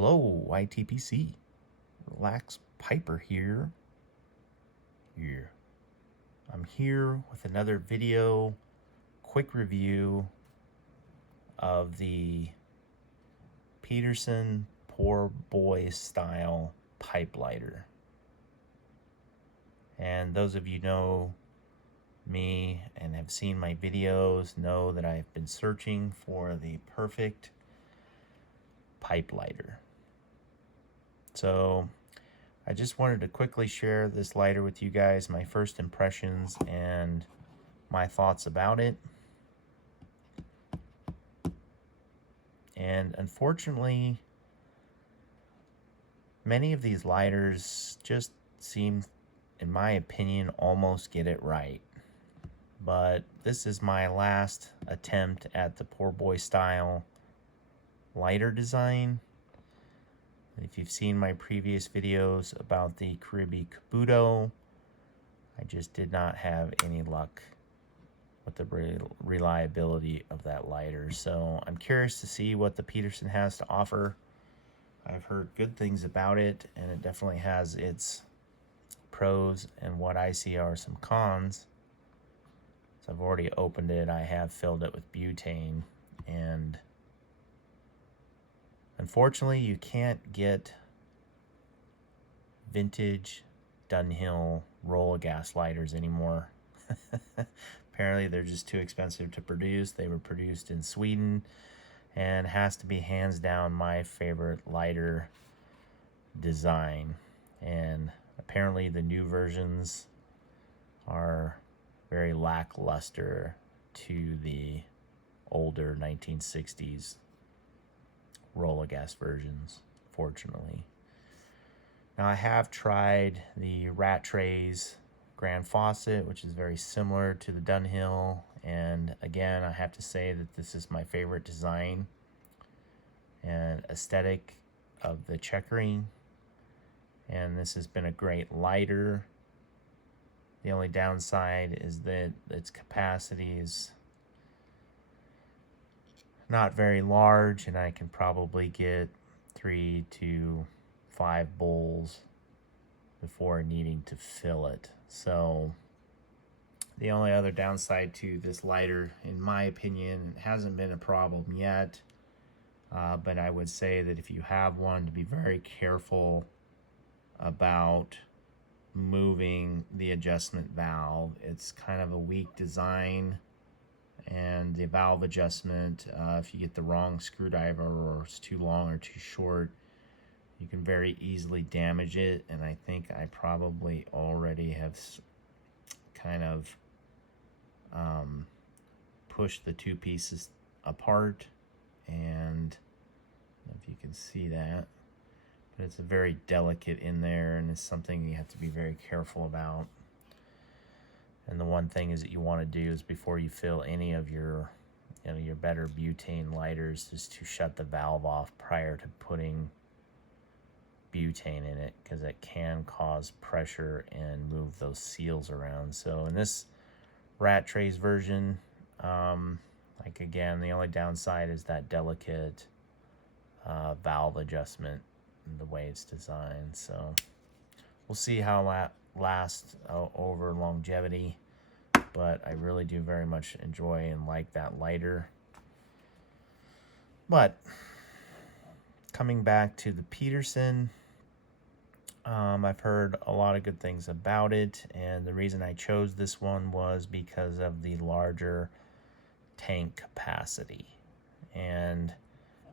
Hello, ITPC. Relax Piper here. I'm here with another video, quick review of the Peterson Poor Boy style pipe lighter. And those of you know me and have seen my videos know that I've been searching for the perfect pipe lighter. So I just wanted to quickly share this lighter with you guys, my first impressions and my thoughts about it. And unfortunately, many of these lighters just seem, in my opinion, almost get it right. But this is my last attempt at the poor boy style lighter design. If you've seen my previous videos about the Karibi Kabuto, I just did not have any luck with the reliability of that lighter. So I'm curious to see what the Peterson has to offer. I've heard good things about it, and it definitely has its pros, and what I see are some cons. So I've already opened it. I have filled it with butane, and unfortunately, you can't get vintage Dunhill roll gas lighters anymore. Apparently, they're just too expensive to produce. They were produced in Sweden, and has to be hands down my favorite lighter design. And apparently, the new versions are very lackluster to the older 1960s roll gas versions, fortunately. Now I have tried the Rattray's Grand Faucet, which is very similar to the Dunhill, and again I have to say that this is my favorite design and aesthetic of the checkering, and this has been a great lighter. The only downside is that its capacity is not very large, and I can probably get 3 to 5 bowls before needing to fill it. So the only other downside to this lighter, in my opinion, it hasn't been a problem yet, but I would say that if you have one, to be very careful about moving the adjustment valve. It's kind of a weak design, and the valve adjustment, if you get the wrong screwdriver or it's too long or too short, you can very easily damage it. And I think I probably already have kind of pushed the two pieces apart, and I don't know if you can see that, but it's a very delicate in there, and it's something you have to be very careful about. And the one thing is that you want to do is before you fill any of your your better butane lighters, is to shut the valve off prior to putting butane in it, because it can cause pressure and move those seals around. So in this Rattray's version, like again, the only downside is that delicate valve adjustment and the way it's designed. So we'll see how that lasts over longevity, but I really do very much enjoy and like that lighter. But coming back to the Peterson, I've heard a lot of good things about it, and the reason I chose this one was because of the larger tank capacity. And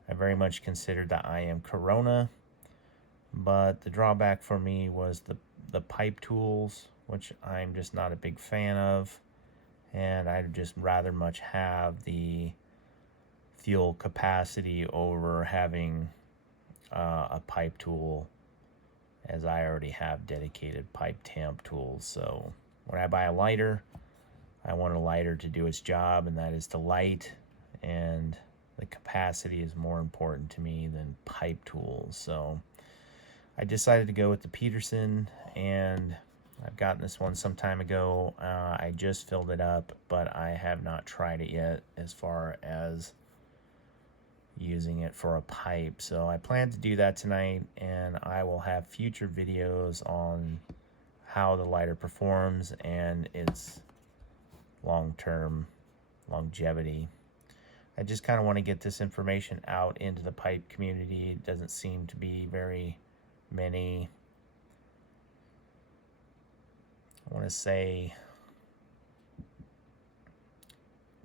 I very much considered the IM Corona, but the drawback for me was the pipe tools, which I'm just not a big fan of, and I'd just rather much have the fuel capacity over having a pipe tool, as I already have dedicated pipe tamp tools. So when I buy a lighter, I want a lighter to do its job, and that is to light, and the capacity is more important to me than pipe tools. So I decided to go with the Peterson, and I've gotten this one some time ago. I just filled it up, but I have not tried it yet as far as using it for a pipe. So I plan to do that tonight, and I will have future videos on how the lighter performs and its long-term longevity. I just kind of want to get this information out into the pipe community. It doesn't seem to be very many, I want to say,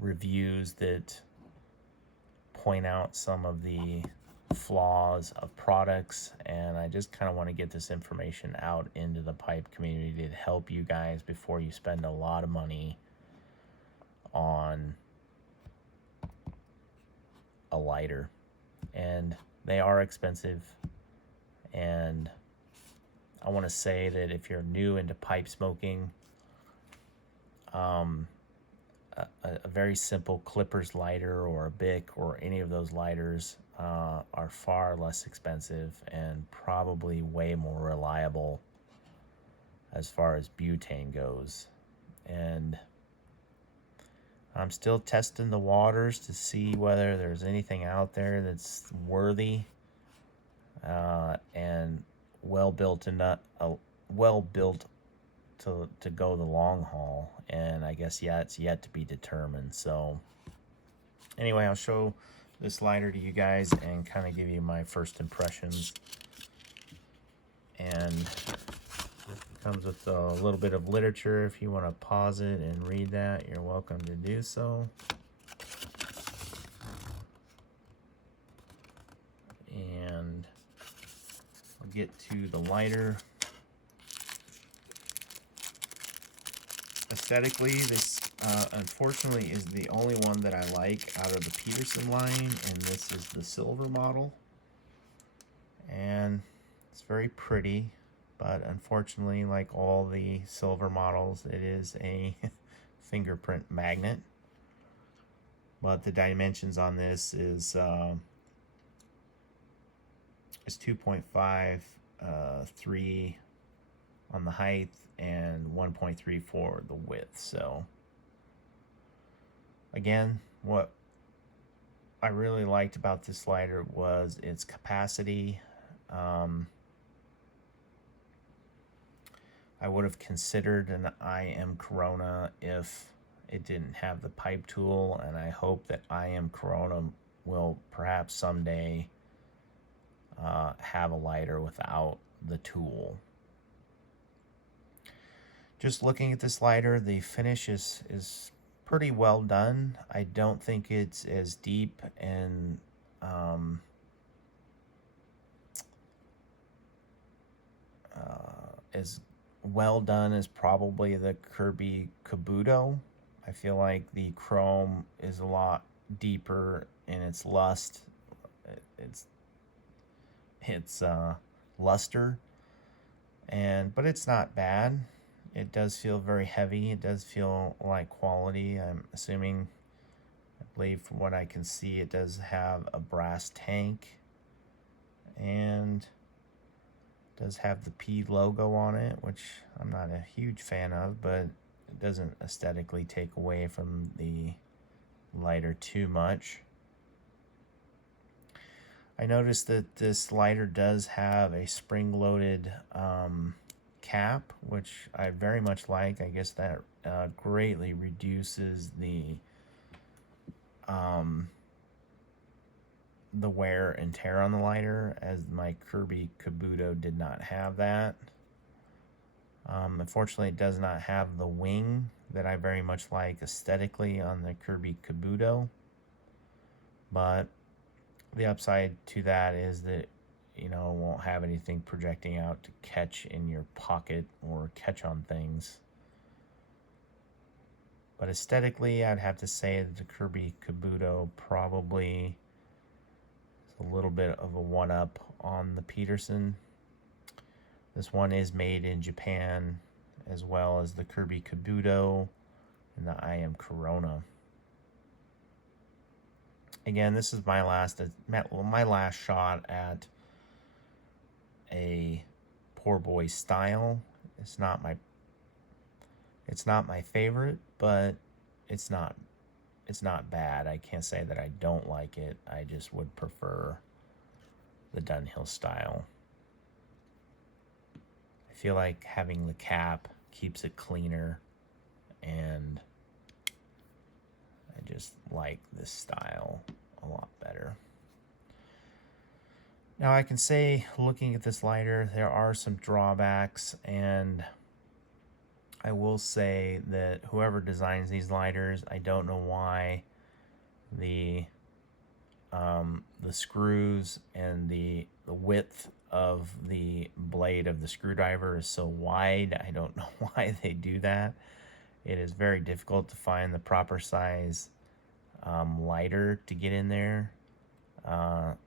reviews that point out some of the flaws of products, and I just kind of want to get this information out into the pipe community to help you guys before you spend a lot of money on a lighter. And they are expensive, and I want to say that if you're new into pipe smoking, a very simple Clippers lighter or a Bic or any of those lighters are far less expensive and probably way more reliable as far as butane goes. And I'm still testing the waters to see whether there's anything out there that's worthy and well built to go the long haul. And I guess, yeah, it's yet to be determined. So anyway, I'll show this lighter to you guys and kind of give you my first impressions. And it comes with a little bit of literature. If you want to pause it and read that, you're welcome to do so. And I'll get to the lighter. Aesthetically, this unfortunately is the only one that I like out of the Peterson line, and this is the silver model. And it's very pretty, but unfortunately, like all the silver models, it is a fingerprint magnet. But the dimensions on this is 2.5, 3 on the height, and 1.3 for the width. So again, what I really liked about this lighter was its capacity. I would have considered an IM Corona if it didn't have the pipe tool, and I hope that IM Corona will perhaps someday have a lighter without the tool. Just looking at this lighter, the finish is pretty well done. I don't think it's as deep and as well done as probably the Kirby Kabuto. I feel like the chrome is a lot deeper in its lust, its luster, but it's not bad. It does feel very heavy. It does feel like quality. I'm assuming, I believe from what I can see, it does have a brass tank and does have the P logo on it, which I'm not a huge fan of, but it doesn't aesthetically take away from the lighter too much. I noticed that this lighter does have a spring-loaded cap, which I very much like. I guess that greatly reduces the wear and tear on the lighter, as my Kirby Kabuto did not have that. Unfortunately, it does not have the wing that I very much like aesthetically on the Kirby Kabuto, but the upside to that is that, you know, it won't have anything projecting out to catch in your pocket or catch on things. But aesthetically, I'd have to say that the Kirby Kabuto probably is a little bit of a one-up on the Peterson. This one is made in Japan, as well as the Kirby Kabuto and the IM Corona. Again, this is my last shot at a poor boy style. It's not my favorite, but it's not it's not bad. I can't say that I don't like it. I just would prefer the Dunhill style. I feel like having the cap keeps it cleaner, and I just like this style a lot better. Now I can say, looking at this lighter, there are some drawbacks, and I will say that whoever designs these lighters, I don't know why the screws and the width of the blade of the screwdriver is so wide. I don't know why they do that. It is very difficult to find the proper size lighter to get in there and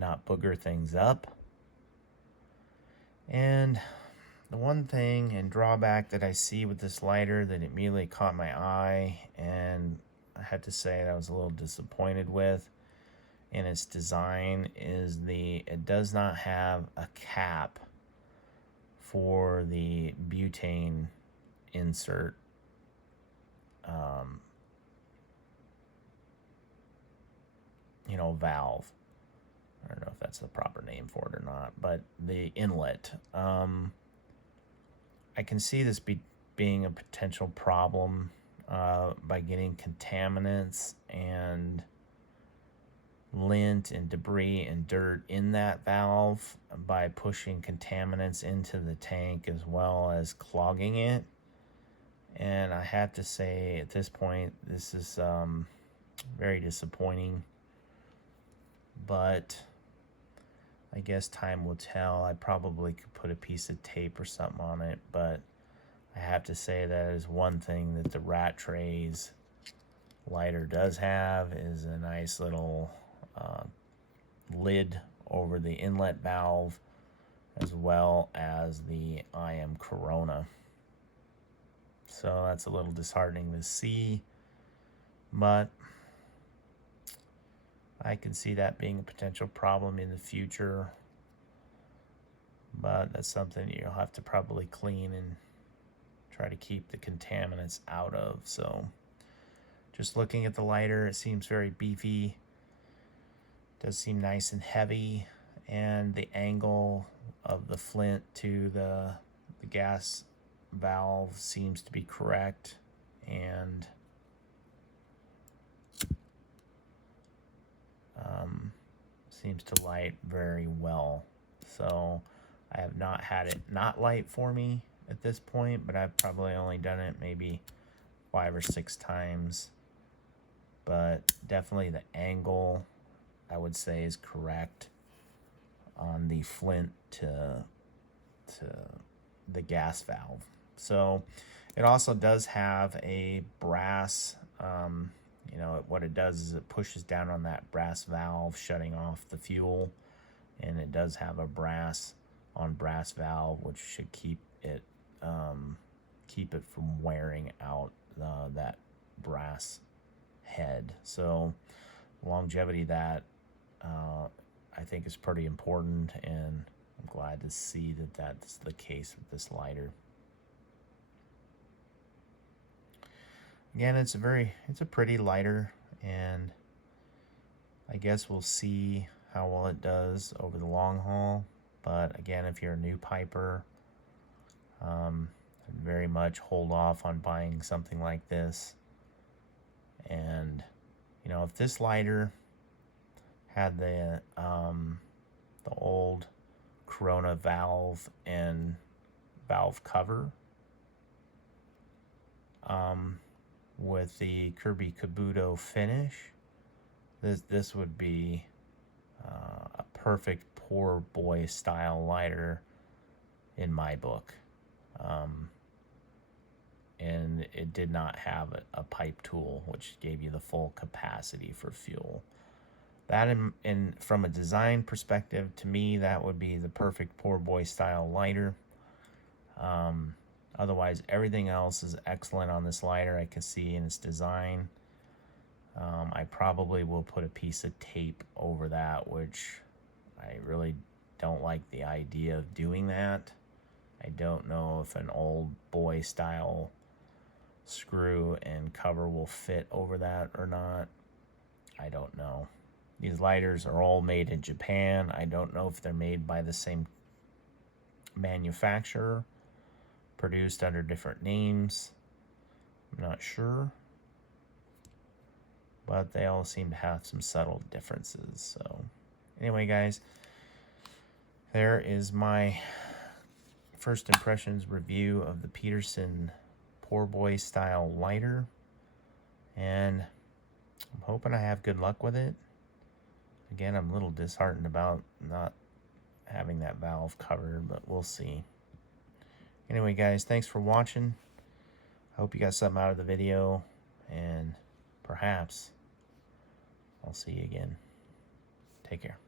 not booger things up. And the one thing and drawback that I see with this lighter that immediately caught my eye, and I had to say that I was a little disappointed with in its design, is it does not have a cap for the butane insert. Valve. I don't know if that's the proper name for it or not, but the inlet. I can see this being a potential problem by getting contaminants and lint and debris and dirt in that valve, by pushing contaminants into the tank as well as clogging it. And I have to say, at this point, this is very disappointing, but I guess time will tell. I probably could put a piece of tape or something on it, but I have to say that is one thing that the Rat Trays lighter does have, is a nice little lid over the inlet valve, as well as the IM Corona. So that's a little disheartening to see, but I can see that being a potential problem in the future. But that's something you'll have to probably clean and try to keep the contaminants out of. So just looking at the lighter, it seems very beefy. Does seem nice and heavy, and the angle of the flint to the gas valve seems to be correct, and seems to light very well. So I have not had it not light for me at this point, but I've probably only done it maybe 5 or 6 times. But definitely the angle, I would say, is correct on the flint to the gas valve. So it also does have a brass, what it does is it pushes down on that brass valve, shutting off the fuel, and it does have a brass valve, which should keep it from wearing out that brass head. So longevity, that I think is pretty important, and I'm glad to see that that's the case with this lighter. Again, it's a pretty lighter, and I guess we'll see how well it does over the long haul. But again, if you're a new piper, I'd very much hold off on buying something like this. And if this lighter had the old Corona valve and valve cover, with the Kirby Kabuto finish, this would be a perfect poor boy style lighter in my book. And it did not have a pipe tool, which gave you the full capacity for fuel. That, in from a design perspective, to me, that would be the perfect poor boy style lighter. Otherwise, everything else is excellent on this lighter. I can see in its design. I probably will put a piece of tape over that, which I really don't like the idea of doing that. I don't know if an old boy style screw and cover will fit over that or not. I don't know. These lighters are all made in Japan. I don't know if they're made by the same manufacturer, produced under different names. I'm not sure. But they all seem to have some subtle differences. So anyway, guys, there is my first impressions review of the Peterson Poor Boy style lighter. And I'm hoping I have good luck with it. Again, I'm a little disheartened about not having that valve covered, but we'll see. Anyway, guys, thanks for watching. I hope you got something out of the video, and perhaps I'll see you again. Take care.